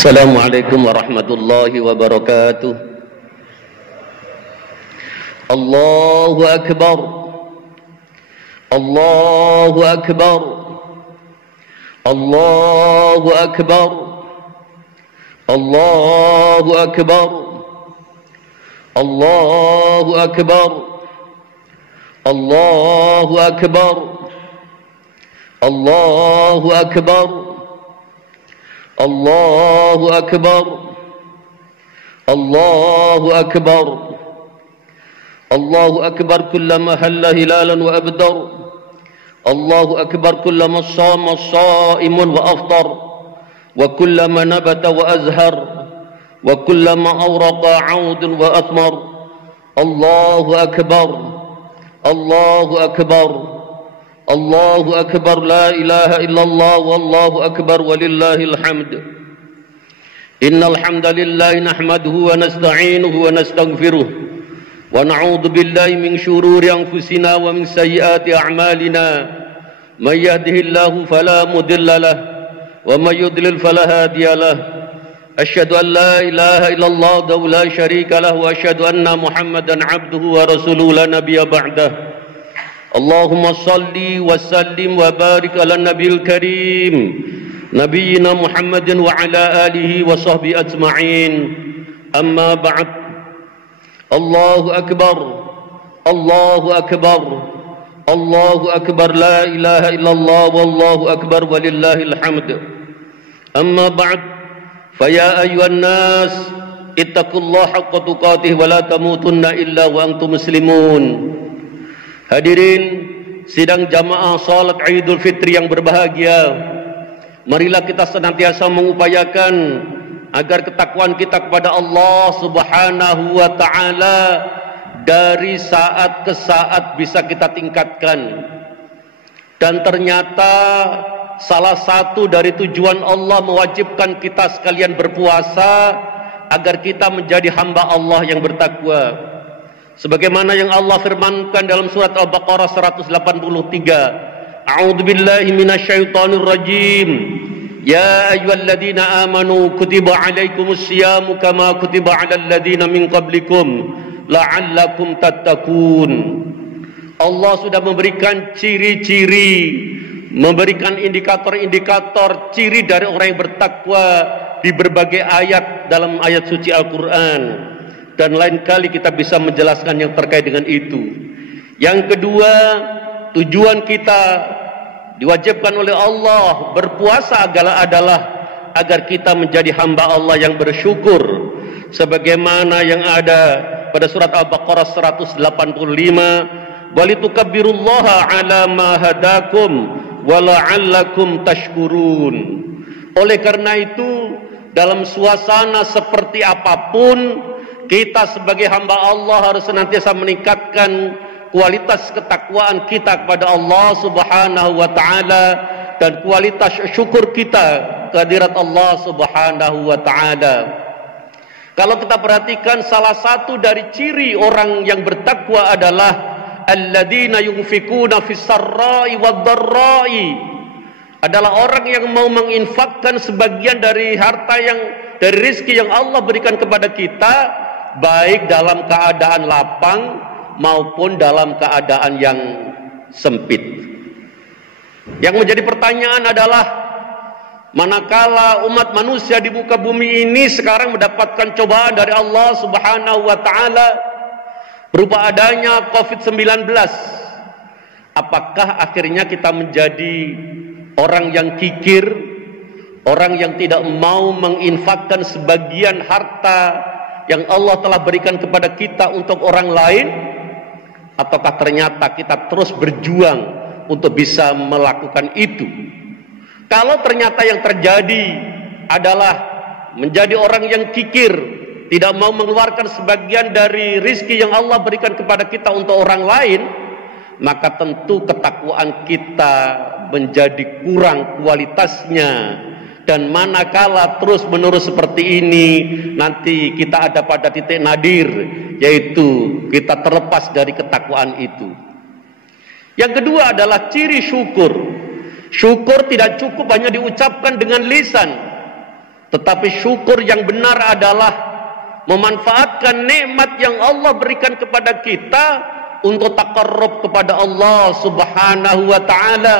Assalamualaikum warahmatullahi wabarakatuh. Allahu Akbar. Allahu Akbar. Allahu Akbar. Allahu Akbar. Allahu Akbar. Allahu Akbar. Allahu Akbar. Allahu Akbar. Allahu Akbar. Allahu Akbar kullama halla hilalan wa abdar. Allahu Akbar kullama shama shaimun wa aftar. Wa kullama nabata wa azhar. Wa kullama awraqa audun wa athmar. Allahu Akbar. Allahu Akbar. Allahu Akbar, la ilaha illallah, wallahu akbar, walillahil hamd. Innal hamdalillah nahmaduhu wa nasta'inuhu wa nastaghfiruh wa na'udzu billahi min shururi anfusina wa min sayyiati a'malina. May yahdihillahu fala mudilla lahu wa may yudlil fala hadiya lahu. Asyhadu an la ilaha illallah wa la syarika lahu wa asyhadu anna Muhammadan 'abduhu wa rasuluhu la nabiyya ba'dahu. Allahumma salli wa sallim wa barik ala nabiyil karim nabiyina Muhammadin wa ala alihi wa sahbihi ajma'in. Amma ba'd. Allahu akbar. Allahu akbar. Allahu akbar, la ilaha illallah, wallahu akbar, walillahil hamd. Amma ba'd. Faya ayyuhan nas ittaqullaha haqqa tuqatih wa la tamutunna illa wa antum muslimun. Hadirin sidang jamaah salat Idul Fitri yang berbahagia, marilah kita senantiasa mengupayakan agar ketakwaan kita kepada Allah Subhanahu wa taala dari saat ke saat bisa kita tingkatkan. Dan ternyata salah satu dari tujuan Allah mewajibkan kita sekalian berpuasa agar kita menjadi hamba Allah yang bertakwa. Sebagaimana yang Allah firmankan dalam surat Al-Baqarah 183, A'udzu billahi minasyaitonir rajim. Ya ayyuhalladzina amanu kutiba alaikumus syiyamu kama kutiba alal ladzina min qablikum la'allakum tattaqun. Allah sudah memberikan ciri-ciri, memberikan indikator-indikator ciri dari orang yang bertakwa di berbagai ayat dalam ayat suci Al-Qur'an. Dan lain kali kita bisa menjelaskan yang terkait dengan itu. Yang kedua, tujuan kita diwajibkan oleh Allah berpuasa adalah agar kita menjadi hamba Allah yang bersyukur. Sebagaimana yang ada pada surat Al-Baqarah 185, walitukabbirullaha ala ma hadakum wa la'allakum tashkurun. Oleh karena itu, dalam suasana seperti apapun, kita sebagai hamba Allah harus senantiasa meningkatkan kualitas ketakwaan kita kepada Allah Subhanahu wa taala dan kualitas syukur kita kehadirat Allah Subhanahu wa taala. Kalau kita perhatikan, salah satu dari ciri orang yang bertakwa adalah alladzina yunfikuna fis sarra'i wad dharra'i. Adalah orang yang mau menginfakkan sebagian dari harta dari rezeki yang Allah berikan kepada kita, baik dalam keadaan lapang maupun dalam keadaan yang sempit. Yang menjadi pertanyaan adalah, manakala umat manusia di muka bumi ini sekarang mendapatkan cobaan dari Allah Subhanahu wa taala berupa adanya COVID-19, apakah akhirnya kita menjadi orang yang kikir, orang yang tidak mau menginfakkan sebagian harta yang Allah telah berikan kepada kita untuk orang lain? Ataukah ternyata kita terus berjuang untuk bisa melakukan itu? Kalau ternyata yang terjadi adalah menjadi orang yang kikir, tidak mau mengeluarkan sebagian dari rizki yang Allah berikan kepada kita untuk orang lain, maka tentu ketakwaan kita menjadi kurang kualitasnya. Dan manakala terus menerus seperti ini, nanti kita ada pada titik nadir, yaitu kita terlepas dari ketakwaan itu. Yang kedua adalah ciri syukur. Syukur tidak cukup hanya diucapkan dengan lisan, Tetapi syukur yang benar adalah memanfaatkan nikmat yang Allah berikan kepada kita untuk taqarrub kepada Allah Subhanahu wa taala.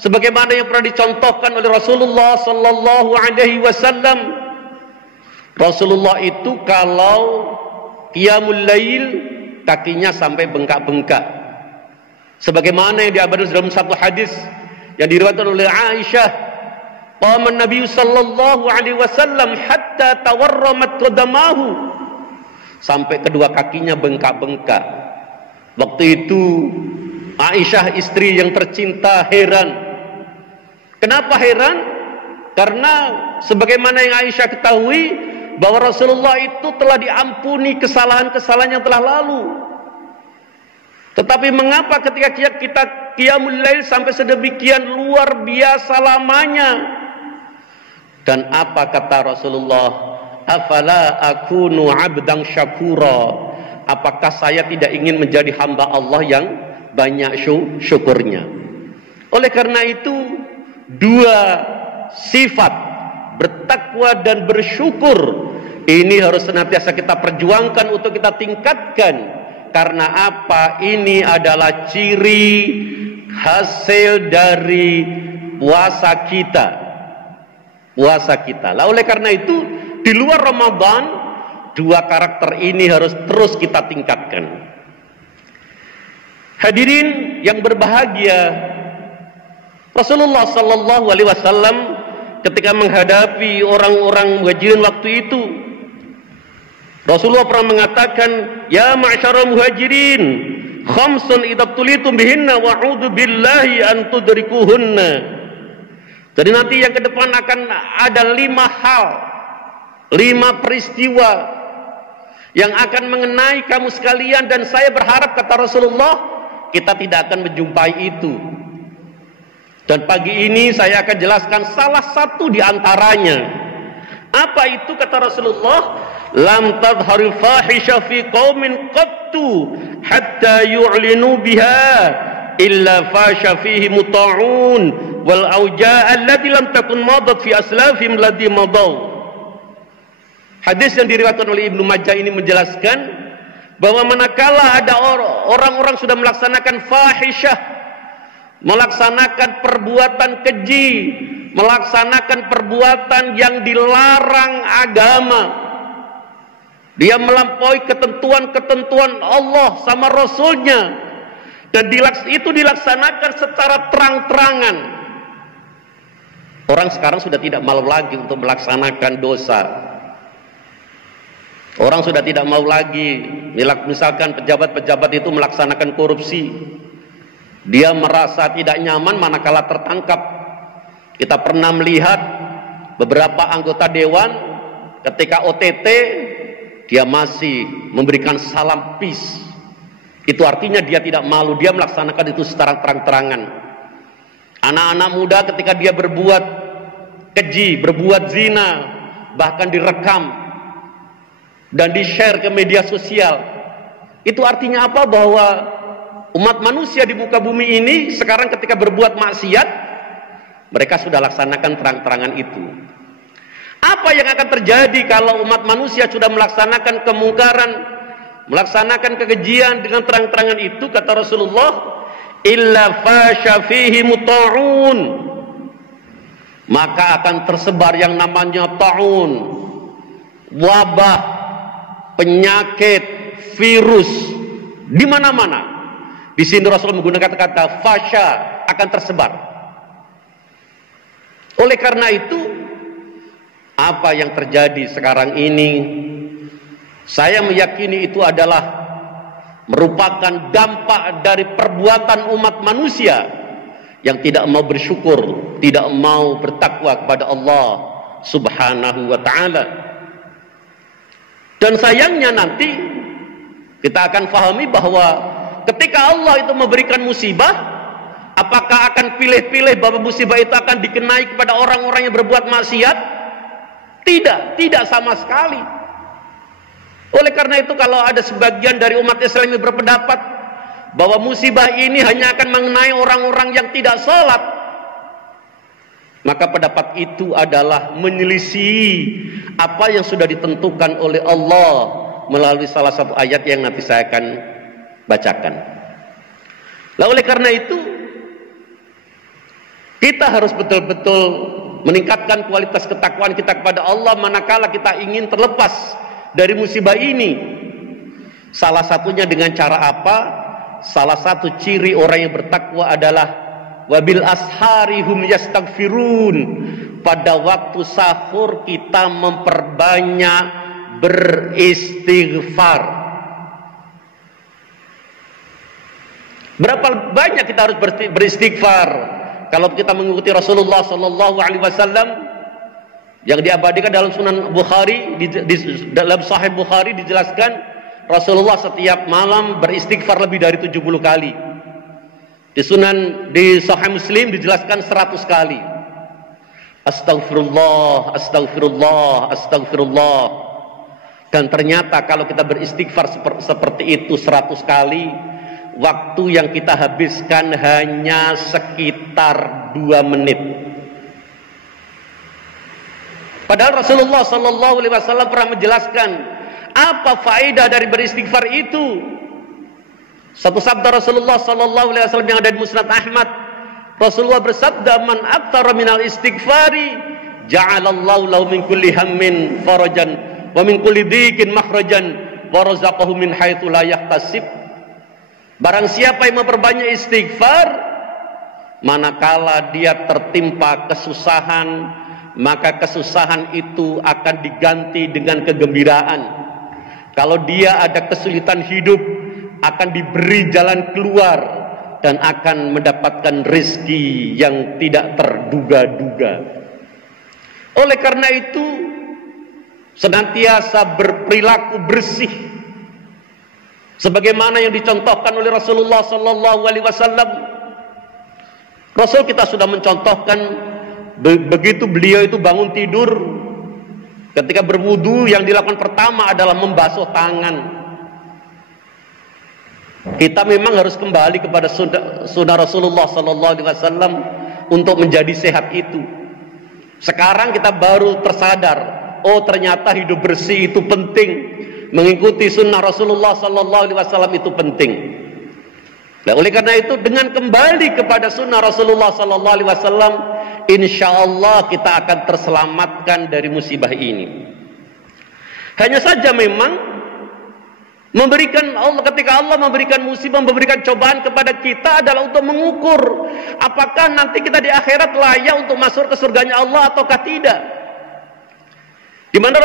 Sebagaimana yang pernah dicontohkan oleh Rasulullah sallallahu alaihi wasallam. Rasulullah itu kalau qiyamul lail kakinya sampai bengkak-bengkak. Sebagaimana yang diabarkan dalam satu hadis yang diriwayatkan oleh Aisyah, qama Nabi sallallahu alaihi wasallam hatta tawarramat qadamahu, sampai kedua kakinya bengkak-bengkak. Waktu itu Aisyah, istri yang tercinta, heran. Kenapa heran? Karena sebagaimana yang Aisyah ketahui bahwa Rasulullah itu telah diampuni kesalahan-kesalahan yang telah lalu. Tetapi mengapa ketika kita qiyamul lail sampai sedemikian luar biasa lamanya? Dan apa kata Rasulullah? Afala akunu abdan syakura? Apakah saya tidak ingin menjadi hamba Allah yang banyak syukurnya? Oleh karena itu, dua sifat bertakwa dan bersyukur ini harus senantiasa kita perjuangkan untuk kita tingkatkan. Karena apa? Ini adalah ciri hasil dari puasa kita. Lah oleh karena itu, di luar Ramadan, dua karakter ini harus terus kita tingkatkan. Hadirin yang berbahagia, Rasulullah sallallahu alaihi wasallam ketika menghadapi orang-orang Muhajirin waktu itu, Rasulullah pernah mengatakan, ya ma'syarul Muhajirin, khamsun idza tulitum bihinna wa'udzu billahi an tudrikuhunna. Jadi nanti yang ke depan akan ada 5 hal, 5 peristiwa yang akan mengenai kamu sekalian, dan saya berharap, kata Rasulullah, kita tidak akan menjumpai itu. Dan pagi ini saya akan jelaskan salah satu di antaranya. Apa itu kata Rasulullah? Lam tadharil fahisha fi qaumin qattu hatta yu'linu biha illa fasha fihi muta'un wal auja' allati lam takun madat fi aslafihim ladzi madaw. Hadis yang diriwayatkan oleh Ibnu Majah ini menjelaskan bahwa manakala ada orang-orang sudah melaksanakan fahisyah, melaksanakan perbuatan keji, melaksanakan perbuatan yang dilarang agama, dia melampaui ketentuan-ketentuan Allah sama Rasulnya, dan itu dilaksanakan secara terang-terangan. Orang sekarang sudah tidak malu lagi untuk melaksanakan dosa. Orang sudah tidak mau lagi, misalkan pejabat-pejabat itu melaksanakan korupsi. Dia merasa tidak nyaman manakala tertangkap. Kita pernah melihat beberapa anggota dewan ketika OTT, dia masih memberikan salam peace. Itu artinya dia tidak malu, dia melaksanakan itu secara terang-terangan. Anak-anak muda ketika dia berbuat keji, berbuat zina, bahkan direkam dan di-share ke media sosial. Itu artinya apa? Bahwa umat manusia di muka bumi ini sekarang ketika berbuat maksiat, mereka sudah laksanakan terang-terangan itu. Apa yang akan terjadi kalau umat manusia sudah melaksanakan kemungkaran, melaksanakan kekejian dengan terang-terangan itu? Kata Rasulullah, illa fasha fihi muta'un, maka akan tersebar yang namanya ta'un, wabah, penyakit, virus di mana-mana. Di sini Rasul menggunakan kata fasha, akan tersebar. Oleh karena itu, apa yang terjadi sekarang ini, saya meyakini itu adalah merupakan dampak dari perbuatan umat manusia yang tidak mau bersyukur, tidak mau bertakwa kepada Allah Subhanahu wa ta'ala. Dan sayangnya nanti kita akan pahami bahwa ketika Allah itu memberikan musibah, apakah akan pilih-pilih bahwa musibah itu akan dikenai kepada orang-orang yang berbuat maksiat? Tidak sama sekali. Oleh karena itu, kalau ada sebagian dari umat Islam yang berpendapat bahwa musibah ini hanya akan mengenai orang-orang yang tidak sholat, maka pendapat itu adalah menyelisih apa yang sudah ditentukan oleh Allah melalui salah satu ayat yang nanti saya akan bacakan. Nah, oleh karena itu kita harus betul-betul meningkatkan kualitas ketakwaan kita kepada Allah manakala kita ingin terlepas dari musibah ini. Salah satunya dengan cara apa? Salah satu ciri orang yang bertakwa adalah wabil ashari hum yastaghfirun. Pada waktu sahur kita memperbanyak beristighfar. Berapa banyak kita harus beristighfar? Kalau kita mengikuti Rasulullah Sallallahu Alaihi Wasallam yang diabadikan dalam Sunan Bukhari, dalam Sahih Bukhari dijelaskan Rasulullah setiap malam beristighfar lebih dari 70 kali. Di Sahih Muslim dijelaskan 100 kali. Astaghfirullah, astaghfirullah, astaghfirullah. Dan ternyata kalau kita beristighfar seperti itu 100 kali, waktu yang kita habiskan hanya sekitar 2 menit. Padahal Rasulullah Sallallahu Alaihi Wasallam pernah menjelaskan apa faedah dari beristighfar itu. Satu sabda Rasulullah Sallallahu Alaihi Wasallam yang ada di Musnad Ahmad, Rasulullah bersabda, "Man aktsara minal istighfari, ja'alallahu lahu min kulli hammin farajan, wa min kulli dhiqin makhrajan, wa razaqahu min haitsu la yahtasib." Barang siapa yang memperbanyak istighfar, manakala dia tertimpa kesusahan, maka kesusahan itu akan diganti dengan kegembiraan. Kalau dia ada kesulitan hidup, akan diberi jalan keluar dan akan mendapatkan rezeki yang tidak terduga-duga. Oleh karena itu, senantiasa berperilaku bersih sebagaimana yang dicontohkan oleh Rasulullah Sallallahu Alaihi Wasallam. Rasul kita sudah mencontohkan begitu beliau itu bangun tidur, ketika berwudu yang dilakukan pertama adalah membasuh tangan. Kita memang harus kembali kepada sunnah Rasulullah Sallallahu Alaihi Wasallam untuk menjadi sehat itu. Sekarang kita baru tersadar, oh ternyata hidup bersih itu penting. Mengikuti sunnah Rasulullah Sallallahu Alaihi Wasallam itu penting. Nah, oleh karena itu dengan kembali kepada sunnah Rasulullah Sallallahu Alaihi Wasallam, insya Allah kita akan terselamatkan dari musibah ini. Hanya saja memang ketika Allah memberikan musibah, memberikan cobaan kepada kita adalah untuk mengukur apakah nanti kita di akhirat layak untuk masuk ke surganya Allah ataukah tidak. Di mana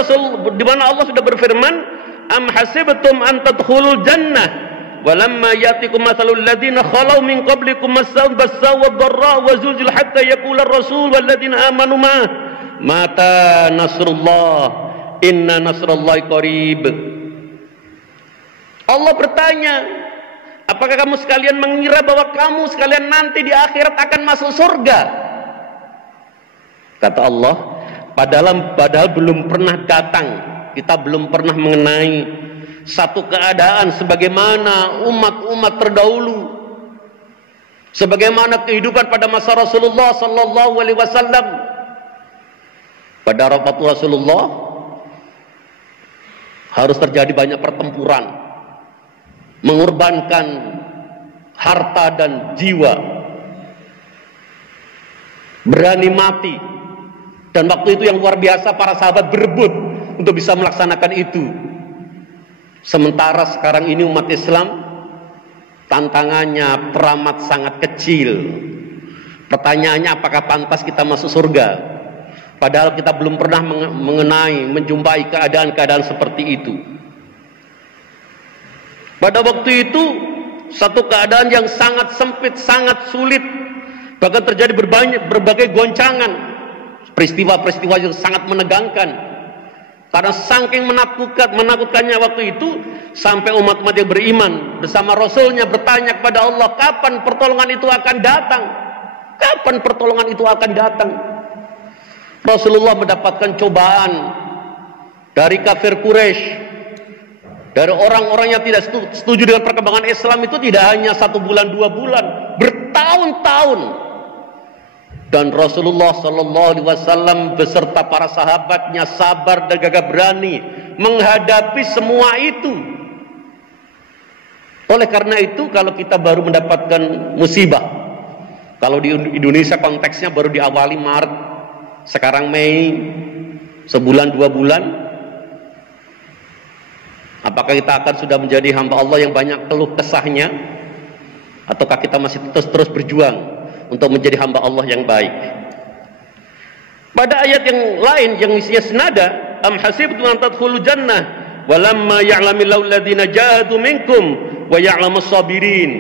Allah sudah berfirman, am hasibtum an tadkhulul jannah walamma yatikum mathalul ladzina khalau min qablikum massaw ad-dharra wa zulzil hatta yaqula ar-rasul wal ladzina amanu mata nasrullah inna nasrallahi qarib. Allah bertanya, apakah kamu sekalian mengira bahwa kamu sekalian nanti di akhirat akan masuk surga? Kata Allah, padahal belum pernah datang, kita belum pernah mengenai satu keadaan sebagaimana umat-umat terdahulu, sebagaimana kehidupan pada masa Rasulullah Sallallahu Alaihi Wasallam. Pada waktu Rasulullah harus terjadi banyak pertempuran, mengorbankan harta dan jiwa, berani mati, dan waktu itu yang luar biasa para sahabat berebut untuk bisa melaksanakan itu. Sementara sekarang ini umat Islam tantangannya teramat sangat kecil. Pertanyaannya, apakah pantas kita masuk surga? Padahal kita belum pernah menjumpai keadaan-keadaan seperti itu. Pada waktu itu satu keadaan yang sangat sempit, sangat sulit, bahkan terjadi berbagai goncangan, peristiwa-peristiwa yang sangat menegangkan. Karena saking menakutkannya waktu itu, sampai umat-umat yang beriman bersama Rasulnya bertanya kepada Allah, kapan pertolongan itu akan datang? Kapan pertolongan itu akan datang? Rasulullah mendapatkan cobaan dari kafir Quraisy, dari orang-orang yang tidak setuju dengan perkembangan Islam itu, tidak hanya 1 bulan 2 bulan, bertahun-tahun. Dan Rasulullah sallallahu alaihi wasallam beserta para sahabatnya sabar dan gagah berani menghadapi semua itu. Oleh karena itu, kalau kita baru mendapatkan musibah, kalau di Indonesia konteksnya baru diawali Maret, sekarang Mei, sebulan 2 bulan, apakah kita akan sudah menjadi hamba Allah yang banyak keluh kesahnya, ataukah kita masih terus berjuang untuk menjadi hamba Allah yang baik? Pada ayat yang lain yang isinya senada, am hasibtum an tadkhulul jannah walamma ya'lamillahu alladziina jahadu minkum wa ya'lamus sabirin.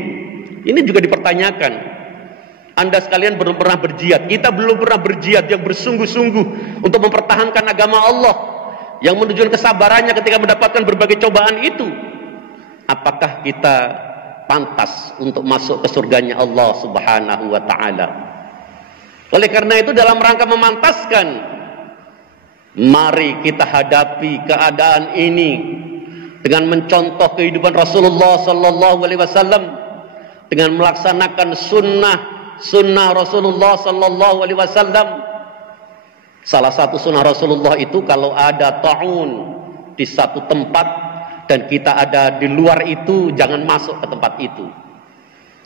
Ini juga dipertanyakan. Anda sekalian belum pernah berjihad, kita belum pernah berjihad yang bersungguh-sungguh untuk mempertahankan agama Allah yang menunjukkan kesabarannya ketika mendapatkan berbagai cobaan itu. Apakah kita pantas untuk masuk ke surganya Allah Subhanahu wa ta'ala? Oleh karena itu, dalam rangka memantaskan, mari kita hadapi keadaan ini dengan mencontoh kehidupan Rasulullah sallallahu alaihi wasallam, dengan melaksanakan sunnah Rasulullah sallallahu alaihi wasallam. Salah satu sunnah Rasulullah itu, kalau ada ta'un di satu tempat dan kita ada di luar itu, jangan masuk ke tempat itu.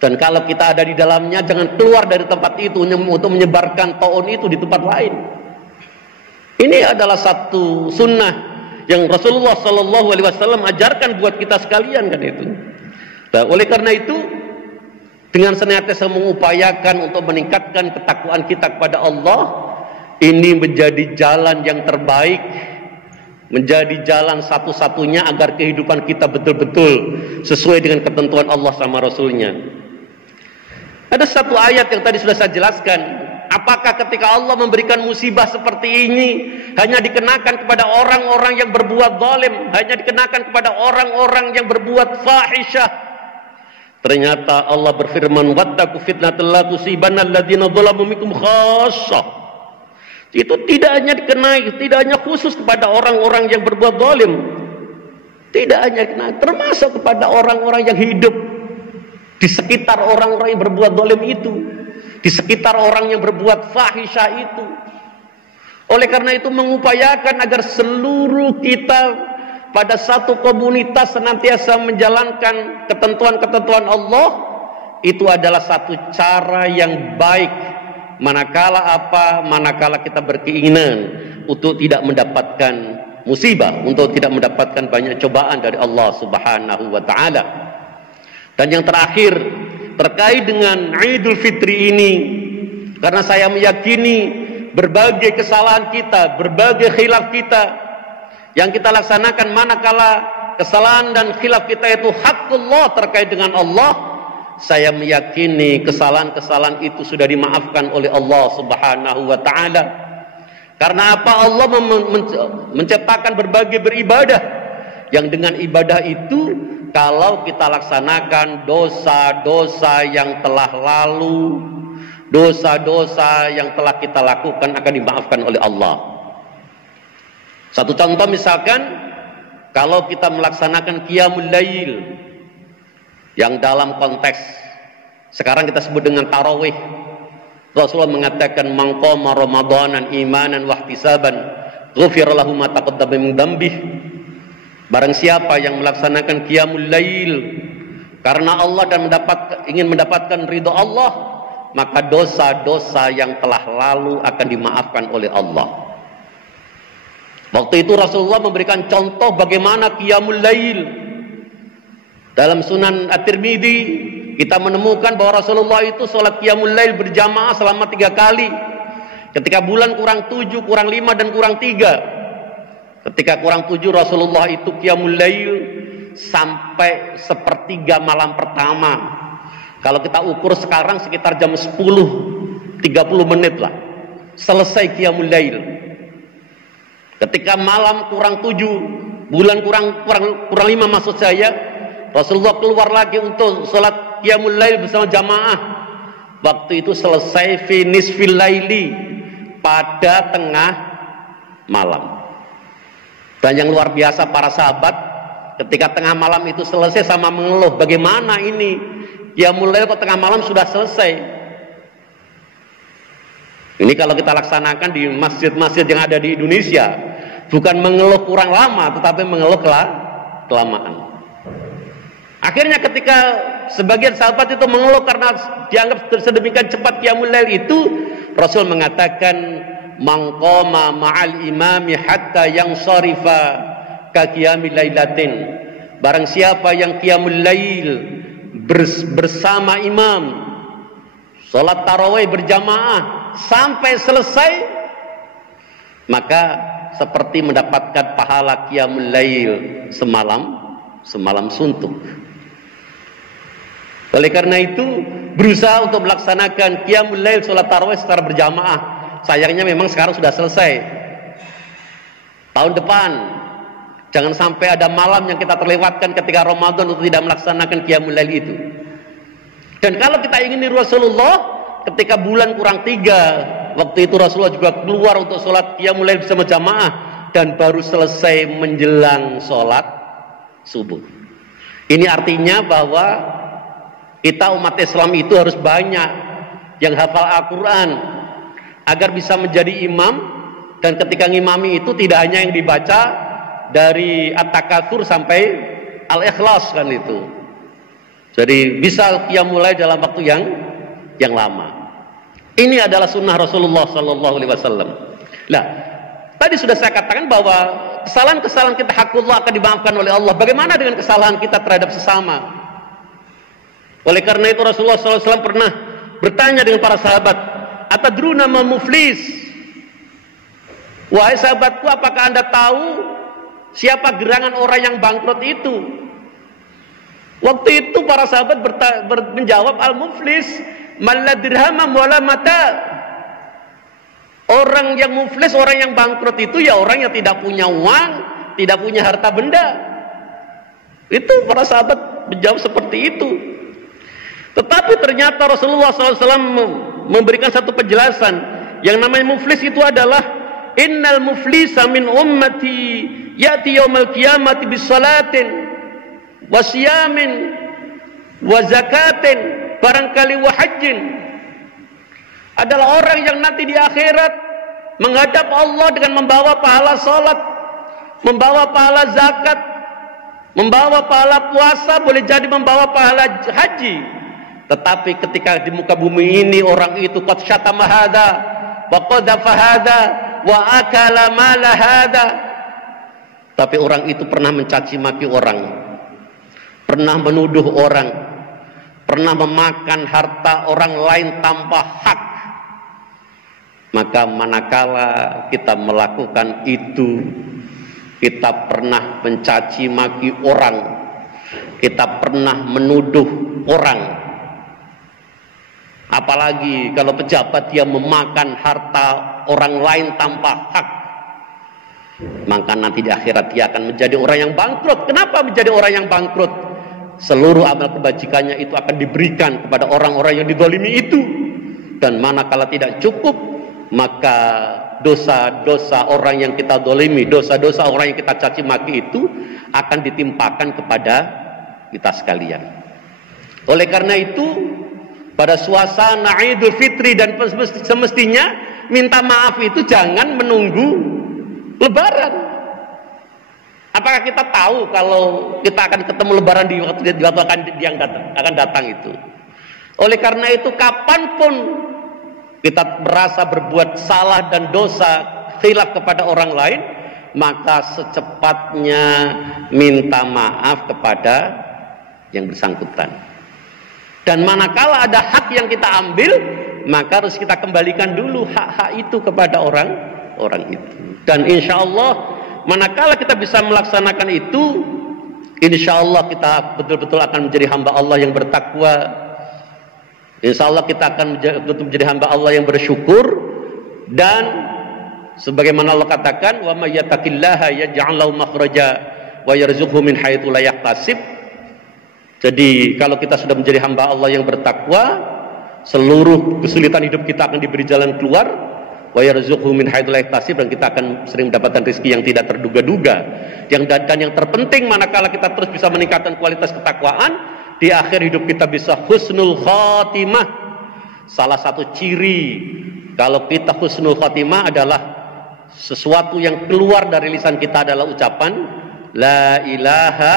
Dan kalau kita ada di dalamnya, jangan keluar dari tempat itu untuk menyebarkan ta'un itu di tempat lain. Ini adalah satu sunnah yang Rasulullah sallallahu alaihi wasallam ajarkan buat kita sekalian, kan itu. Nah, oleh karena itu, dengan senantiasa mengupayakan untuk meningkatkan ketakwaan kita kepada Allah, ini menjadi jalan yang terbaik, menjadi jalan satu-satunya agar kehidupan kita betul-betul sesuai dengan ketentuan Allah sama Rasulnya. Ada satu ayat yang tadi sudah saya jelaskan. Apakah ketika Allah memberikan musibah seperti ini hanya dikenakan kepada orang-orang yang berbuat zalim, hanya dikenakan kepada orang-orang yang berbuat fahisyah? Ternyata Allah berfirman, wattaqu fitnatan la tusibanna alladziina dzalamu minkum khassah. Itu tidak hanya dikenai, tidak hanya khusus kepada orang-orang yang berbuat zalim, tidak hanya dikenai, termasuk kepada orang-orang yang hidup di sekitar orang-orang yang berbuat zalim itu, di sekitar orang yang berbuat fahisyah itu. Oleh karena itu, mengupayakan agar seluruh kita pada satu komunitas senantiasa menjalankan ketentuan-ketentuan Allah, itu adalah satu cara yang baik. Manakala kita berkeinginan untuk tidak mendapatkan musibah, untuk tidak mendapatkan banyak cobaan dari Allah Subhanahu wa ta'ala. Dan yang terakhir, terkait dengan Idul Fitri ini, karena saya meyakini berbagai kesalahan kita, berbagai khilaf kita yang kita laksanakan, manakala kesalahan dan khilaf kita itu haqqullah terkait dengan Allah, saya meyakini kesalahan-kesalahan itu sudah dimaafkan oleh Allah Subhanahu wa ta'ala. Karena apa? Allah menciptakan berbagai beribadah yang dengan ibadah itu, kalau kita laksanakan, dosa-dosa yang telah lalu, dosa-dosa yang telah kita lakukan akan dimaafkan oleh Allah. Satu contoh misalkan, kalau kita melaksanakan qiyamul lail, yang dalam konteks sekarang kita sebut dengan tarawih. Rasulullah mengatakan, man qama ramadanan imanan wa ihtisaban ghufira lahu ma taqaddama min dzambih. Barang siapa yang melaksanakan qiyamul lail karena Allah dan ingin mendapatkan ridha Allah, maka dosa-dosa yang telah lalu akan dimaafkan oleh Allah. Waktu itu Rasulullah memberikan contoh bagaimana qiyamul lail. Dalam Sunan At-Tirmidzi kita menemukan bahwa Rasulullah itu sholat qiyamul lail berjamaah selama 3 kali. Ketika bulan kurang 7, kurang 5, dan kurang 3. Ketika kurang 7, Rasulullah itu qiyamul lail sampai 1/3 malam pertama. Kalau kita ukur sekarang sekitar jam 10:30 lah selesai qiyamul lail. Ketika malam kurang 7, bulan kurang 5 maksud saya, Rasulullah keluar lagi untuk sholat qiyamul lail bersama jamaah. Waktu itu selesai finish fil laili pada tengah malam. Dan yang luar biasa, para sahabat ketika tengah malam itu selesai sama mengeluh, bagaimana ini qiyamul lail kok tengah malam sudah selesai. Ini kalau kita laksanakan di masjid-masjid yang ada di Indonesia, bukan mengeluh kurang lama, tetapi mengeluh kelamaan. Akhirnya ketika sebagian sahabat itu mengeluh karena dianggap sedemikian cepat qiyamul lail itu, Rasul mengatakan, "Man qama ma'al imami hatta yansarifa ka qiyamil lailatin." Barang siapa yang qiyamul lail bersama imam, salat tarawih berjamaah sampai selesai, maka seperti mendapatkan pahala qiyamul lail semalam suntuk. Oleh karena itu, berusaha untuk melaksanakan qiyamul lail salat tarawih secara berjamaah. Sayangnya memang sekarang sudah selesai. Tahun depan jangan sampai ada malam yang kita terlewatkan ketika Ramadan untuk tidak melaksanakan qiyamul lail itu. Dan kalau kita ingin niru Rasulullah, ketika bulan kurang 3, waktu itu Rasulullah juga keluar untuk sholat qiyamul lail bersama jamaah, dan baru selesai menjelang sholat subuh. Ini artinya bahwa kita umat Islam itu harus banyak yang hafal Al-Quran agar bisa menjadi imam, dan ketika ngimami itu tidak hanya yang dibaca dari At-Takatsur sampai Al-Ikhlas kan itu. Jadi bisa qiyamul lail dalam waktu yang lama. Ini adalah sunnah Rasulullah Sallallahu Alaihi Wasallam. Nah, tadi sudah saya katakan bahwa kesalahan-kesalahan kita hakullah akan dimaafkan oleh Allah. Bagaimana dengan kesalahan kita terhadap sesama? Oleh karena itu Rasulullah SAW pernah bertanya dengan para sahabat, "Atadruna ma muflis?" Wahai sahabatku, apakah anda tahu siapa gerangan orang yang bangkrut itu? Waktu itu para sahabat menjawab, "Al-muflis man la dirham wala mata." Orang yang muflis, orang yang bangkrut itu ya orang yang tidak punya uang, tidak punya harta benda. Itu para sahabat menjawab seperti itu. Tetapi ternyata Rasulullah SAW memberikan satu penjelasan. Yang namanya muflis itu adalah, "Innal muflisa min ummati ya'ti yaumal qiyamati bis salatin wa siyamin wa zakatin barangkali wa hajjin." Adalah orang yang nanti di akhirat menghadap Allah dengan membawa pahala salat, membawa pahala zakat, membawa pahala puasa, boleh jadi membawa pahala haji. Tetapi ketika di muka bumi ini orang itu qad syatama hadza wa qadhafa hadza wa akala mala hadza, tapi orang itu pernah mencaci maki orang, pernah menuduh orang, pernah memakan harta orang lain tanpa hak. Maka manakala kita melakukan itu, kita pernah mencaci maki orang, kita pernah menuduh orang, apalagi kalau pejabat dia memakan harta orang lain tanpa hak, maka nanti di akhirat dia akan menjadi orang yang bangkrut. Kenapa menjadi orang yang bangkrut? Seluruh amal kebajikannya itu akan diberikan kepada orang-orang yang dizalimi itu, dan manakala tidak cukup, maka dosa-dosa orang yang kita zalimi, dosa-dosa orang yang kita caci maki itu akan ditimpakan kepada kita sekalian. Oleh karena itu, pada suasana Idul Fitri dan semestinya minta maaf itu jangan menunggu Lebaran. Apakah kita tahu kalau kita akan ketemu Lebaran di waktu yang akan datang itu? Oleh karena itu, kapanpun kita merasa berbuat salah dan dosa khilaf kepada orang lain, maka secepatnya minta maaf kepada yang bersangkutan. Dan manakala ada hak yang kita ambil, maka harus kita kembalikan dulu hak-hak itu kepada orang itu. Dan insya Allah, manakala kita bisa melaksanakan itu, insya Allah kita betul-betul akan menjadi hamba Allah yang bertakwa. Insya Allah kita akan betul menjadi hamba Allah yang bersyukur. Dan sebagaimana Allah katakan, wa may yattaqillaha yaj'al lahu makhraja wa yarzuqhu min haitsu la yahtasib. Jadi kalau kita sudah menjadi hamba Allah yang bertakwa, seluruh kesulitan hidup kita akan diberi jalan keluar, wa yarzuqhu min haitsu la yahtasib, dan kita akan sering mendapatkan rezeki yang tidak terduga-duga. Dan yang terpenting, manakala kita terus bisa meningkatkan kualitas ketakwaan, di akhir hidup kita bisa husnul khatimah. Salah satu ciri Kalau kita husnul khotimah adalah sesuatu yang keluar dari lisan kita adalah ucapan la ilaha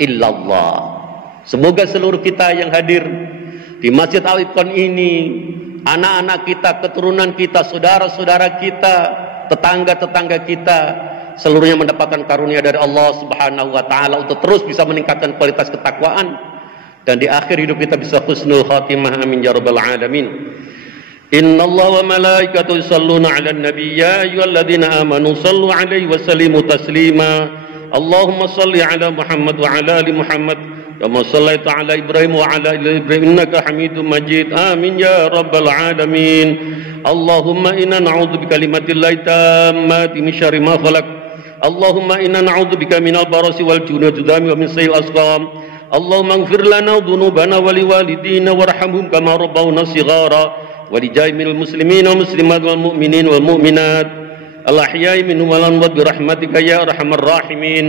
illallah. Semoga seluruh kita yang hadir di Masjid Al-Itqan ini, anak-anak kita, keturunan kita, saudara-saudara kita, tetangga-tetangga kita, seluruhnya mendapatkan karunia dari Allah Subhanahu wa taala untuk terus bisa meningkatkan kualitas ketakwaan, dan di akhir hidup kita bisa husnul khatimah. Amin ya rabbal alamin. Innallaha wa malaikatahu yusholluna 'alan nabi ya ayyuhalladzina amanu shallu 'alaihi wa sallimu taslima. Allahumma shalli 'ala Muhammad wa 'ala ali Muhammad kama shallaita 'ala Ibrahim wa 'ala ali Ibrahim innaka Hamidum Majid. Amin ya rabbal alamin. Allahumma inna na'udzu bikalimatillahi tammati min syarri ma khalaq. Allahumma inna na'udzu bika minal barasi wal junudi wa min sayyi'il asqam. Allahumma ighfir lana dhunubana wa liwalidina warhamhum kama rabbawna shighara. ولجميع المسلمين والمسلمات والمؤمنين والمؤمنات الأحياء منهم والأموات برحمتك يا أرحم الراحمين.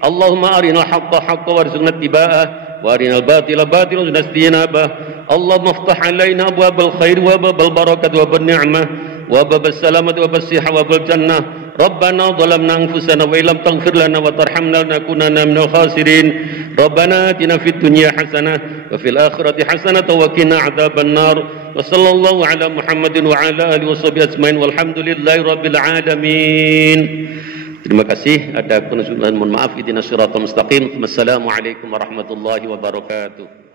اللهم أرنا الحق حقا وارزقنا اتباعه وأرنا الباطل باطلا وارزقنا اجتنابه. اللهم افتح علينا أبواب الخير وأبواب البركة وأبواب النعمة وأبواب السلامة وأبواب الصحة وأبواب الجنة. ربنا ظلمنا أنفسنا وإن لم تغفر لنا وترحمنا لنكونن من الخاسرين. ربنا آتنا في الدنيا حسنة وفي الآخرة حسنة وقنا عذاب النار. وصلى الله على محمد وعلى آله وصحبه أجمعين والحمد لله رب العالمين. Terima kasih. Ada penusulan, mohon maaf. Ihdinas siratal mustaqim. Wassalamualaikum warahmatullahi wabarakatuh.